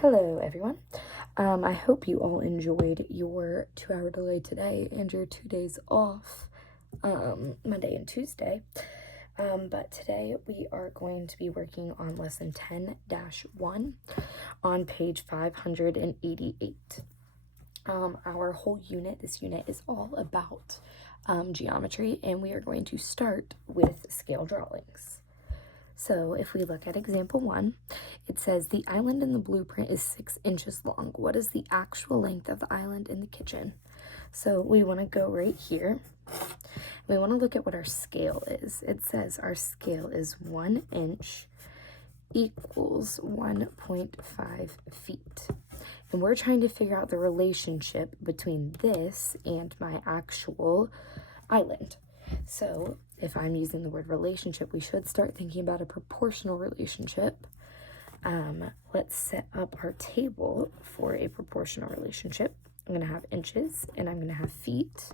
Hello, everyone. I hope you all enjoyed your 2-hour delay today and your 2 days off, Monday and Tuesday. But today we are going to be working on lesson 10-1 on page 588. Our whole unit, this unit is all about geometry, and we are going to start with scale drawings. So if we look at example 1, it says the island in the blueprint is 6 inches long. What is the actual length of the island in the kitchen? So we want to go right here. We want to look at what our scale is. It says our scale is 1 inch equals 1.5 feet. And we're trying to figure out the relationship between this and my actual island. So if I'm using the word relationship, we should start thinking about a proportional relationship. Let's set up our table for a proportional relationship. I'm going to have inches and I'm going to have feet.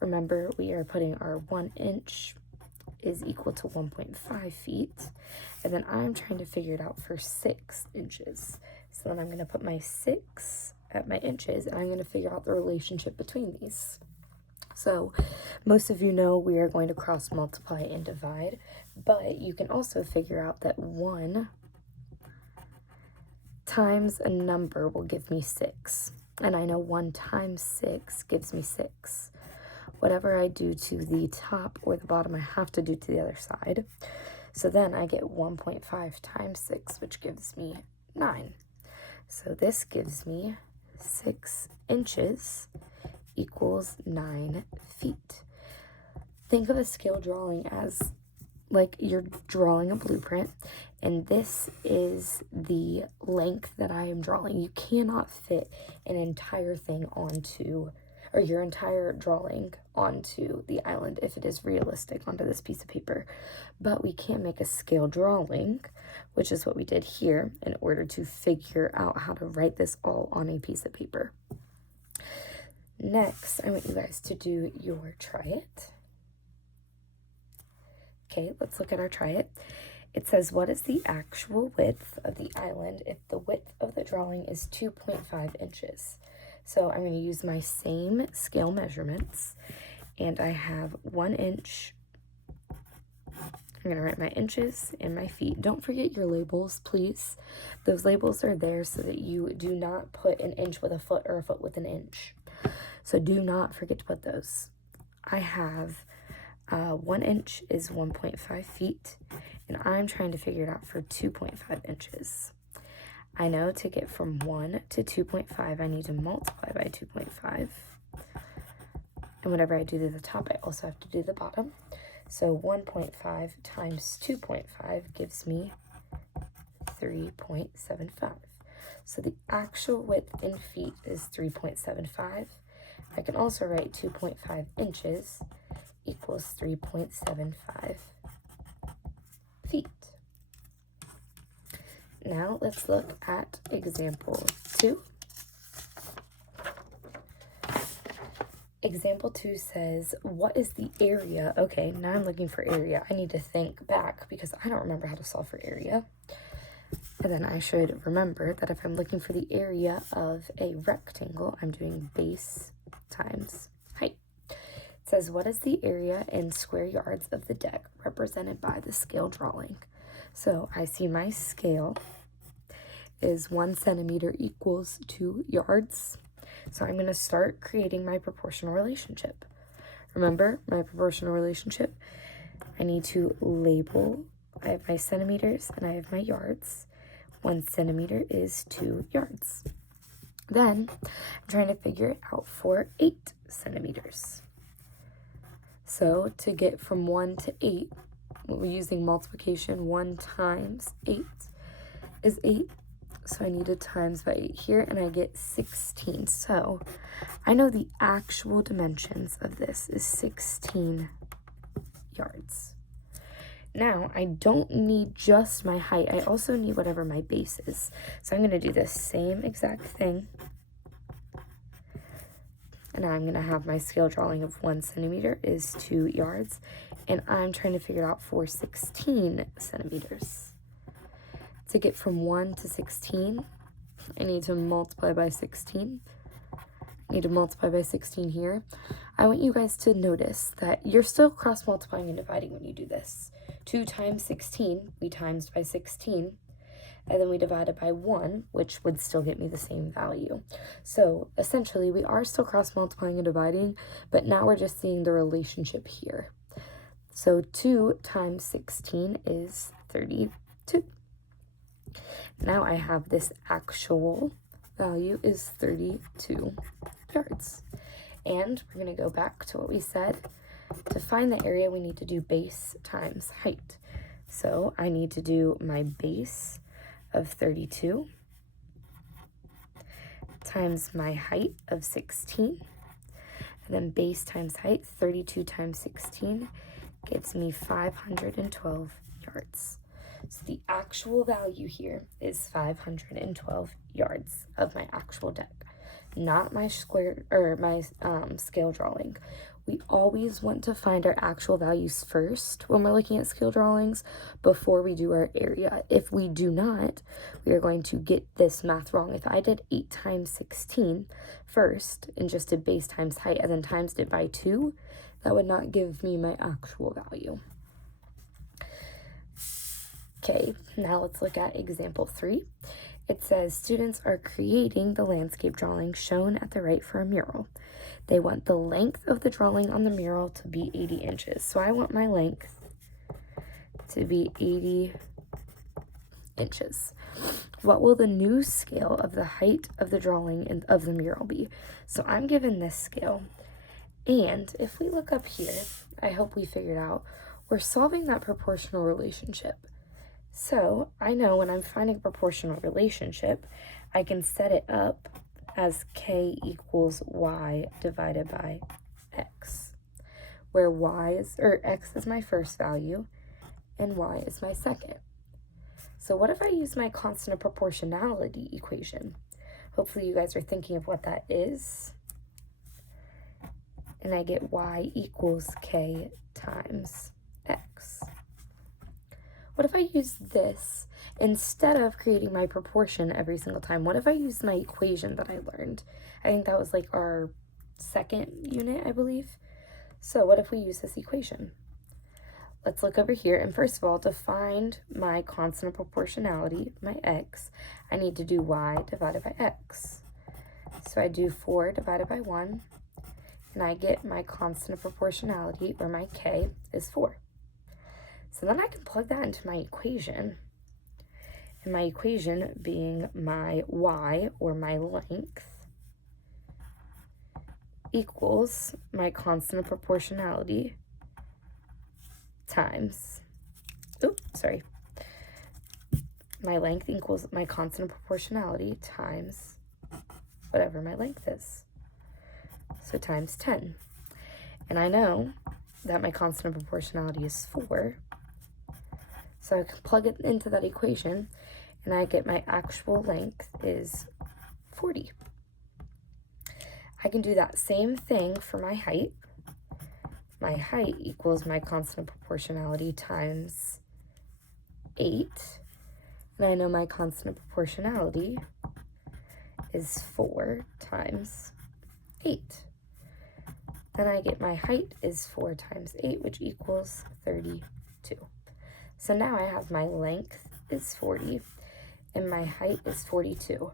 Remember, we are putting our 1 inch is equal to 1.5 feet. And then I'm trying to figure it out for 6 inches. So then I'm going to put my 6 at my inches and I'm going to figure out the relationship between these. So most of you know we are going to cross multiply and divide, but you can also figure out that 1 times a number will give me 6. And I know 1 times 6 gives me 6. Whatever I do to the top or the bottom, I have to do to the other side. So then I get 1.5 times 6, which gives me 9. So this gives me 6 inches equals 9 feet. Think of a scale drawing as like you're drawing a blueprint, and this is the length that I am drawing. You cannot fit an entire thing onto, or your entire drawing onto the island if it is realistic onto this piece of paper. But we can make a scale drawing, which is what we did here, in order to figure out how to write this all on a piece of paper. Next, I want you guys to do your try it. Okay, let's look at our try it. It says, what is the actual width of the island if the width of the drawing is 2.5 inches? So I'm going to use my same scale measurements, and I have 1 inch. I'm going to write my inches and my feet. Don't forget your labels, please. Those labels are there so that you do not put an inch with a foot or a foot with an inch. So do not forget to put those. I have 1 inch is 1.5 feet, and I'm trying to figure it out for 2.5 inches. I know to get from 1 to 2.5, I need to multiply by 2.5. And whatever I do to the top, I also have to do the bottom. So 1.5 times 2.5 gives me 3.75. So the actual width in feet is 3.75. I can also write 2.5 inches equals 3.75 feet. Now let's look at example 2. Example 2 says, what is the area? Okay, now I'm looking for area. I need to think back because I don't remember how to solve for area. And then I should remember that if I'm looking for the area of a rectangle, I'm doing base times height. It says, what is the area in square yards of the deck represented by the scale drawing? So I see my scale is 1 centimeter equals 2 yards. So I'm going to start creating my proportional relationship. Remember my proportional relationship? I need to label. I have my centimeters and I have my yards. 1 centimeter is 2 yards. Then I'm trying to figure it out for 8 centimeters. So to get from 1 to 8, we're using multiplication. 1 times 8 is 8. So I need to times by 8 here, and I get 16. So I know the actual dimensions of this is 16 yards. Now, I don't need just my height. I also need whatever my base is. So I'm going to do the same exact thing. And I'm going to have my scale drawing of 1 centimeter is 2 yards. And I'm trying to figure it out for 16 centimeters. To get from 1 to 16, I need to multiply by 16. I need to multiply by 16 here. I want you guys to notice that you're still cross multiplying and dividing when you do this. 2 times 16, we times by 16, and then we divide it by 1, which would still get me the same value. So essentially, we are still cross multiplying and dividing, but now we're just seeing the relationship here. So 2 times 16 is 32. Now I have this actual value is 32 yards. And we're going to go back to what we said. To find the area, we need to do base times height. So I need to do my base of 32 times my height of 16. And then base times height, 32 times 16, gives me 512 yards. So the actual value here is 512 yards of my actual deck, not my square or my scale drawing. We always want to find our actual values first when we're looking at scale drawings before we do our area. If we do not, we are going to get this math wrong. If I did 8 times 16 first and just did base times height and then times it by 2, that would not give me my actual value. Okay, now let's look at example 3. It says students are creating the landscape drawing shown at the right for a mural. They want the length of the drawing on the mural to be 80 inches. So I want my length to be 80 inches. What will the new scale of the height of the drawing and of the mural be? So I'm given this scale. And if we look up here, I hope we figured out, we're solving that proportional relationship. So I know when I'm finding a proportional relationship, I can set it up as k equals y divided by x, where x is my first value and y is my second. So what if I use my constant of proportionality equation? Hopefully you guys are thinking of what that is. And I get y equals k times x. What if I use this instead of creating my proportion every single time? What if I use my equation that I learned? I think that was like our second unit, I believe. So what if we use this equation? Let's look over here. And first of all, to find my constant of proportionality, my x, I need to do y divided by x. So I do 4 divided by 1, and I get my constant of proportionality, or my k, is 4. So then I can plug that into my equation, and my equation being my y, or my length, equals my constant of proportionality times, my length equals my constant of proportionality times whatever my length is, so times 10. And I know that my constant of proportionality is 4, so I can plug it into that equation, and I get my actual length is 40. I can do that same thing for my height. My height equals my constant of proportionality times 8, and I know my constant of proportionality is 4 times 8. Then I get my height is 4 times 8, which equals 32. So now I have my length is 40 and my height is 42.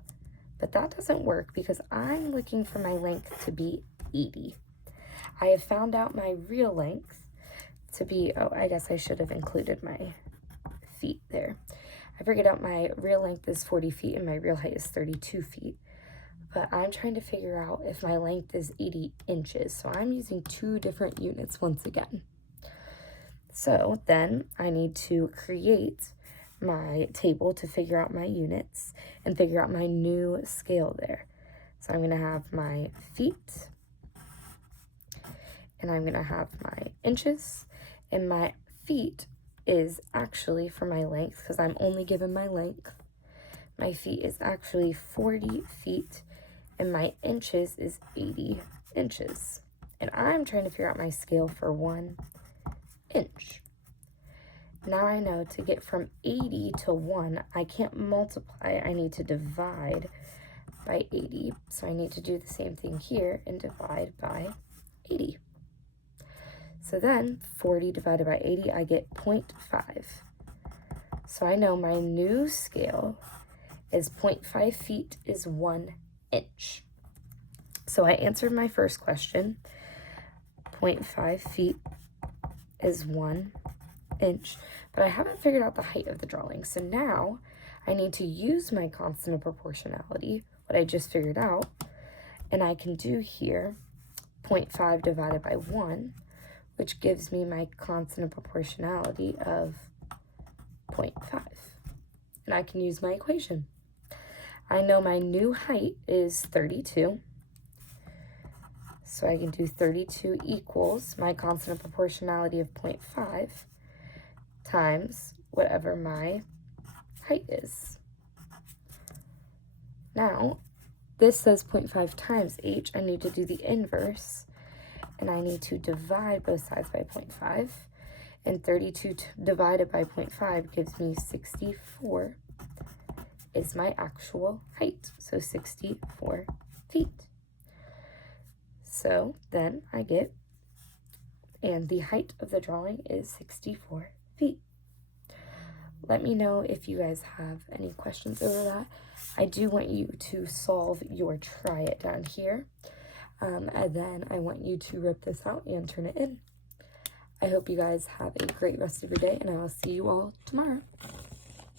But that doesn't work because I'm looking for my length to be 80. I have found out my real length to be, I guess I should have included my feet there. I figured out my real length is 40 feet and my real height is 32 feet. But I'm trying to figure out if my length is 80 inches. So I'm using 2 different units once again. So then I need to create my table to figure out my units and figure out my new scale there. So I'm going to have my feet, and I'm going to have my inches, and my feet is actually for my length because I'm only given my length. My feet is actually 40 feet, and my inches is 80 inches. And I'm trying to figure out my scale for 1 inch. now I know to get from 80 to 1, I can't multiply, I need to divide by 80. So I need to do the same thing here and divide by 80. So then 40 divided by 80, I get 0.5. So I know my new scale is 0.5 feet is 1 inch. So I answered my first question. 0.5 feet is 1 inch, but I haven't figured out the height of the drawing. So now I need to use my constant of proportionality, what I just figured out, and I can do here 0.5 divided by 1, which gives me my constant of proportionality of 0.5. And I can use my equation. I know my new height is 32. So I can do 32 equals my constant of proportionality of 0.5 times whatever my height is. Now, this says 0.5 times h. I need to do the inverse, and I need to divide both sides by 0.5. And 32 divided by 0.5 gives me 64 is my actual height. So 64 feet. So then I get, and the height of the drawing is 64 feet. Let me know if you guys have any questions over that. I do want you to solve your try it down here. And then I want you to rip this out and turn it in. I hope you guys have a great rest of your day, and I will see you all tomorrow.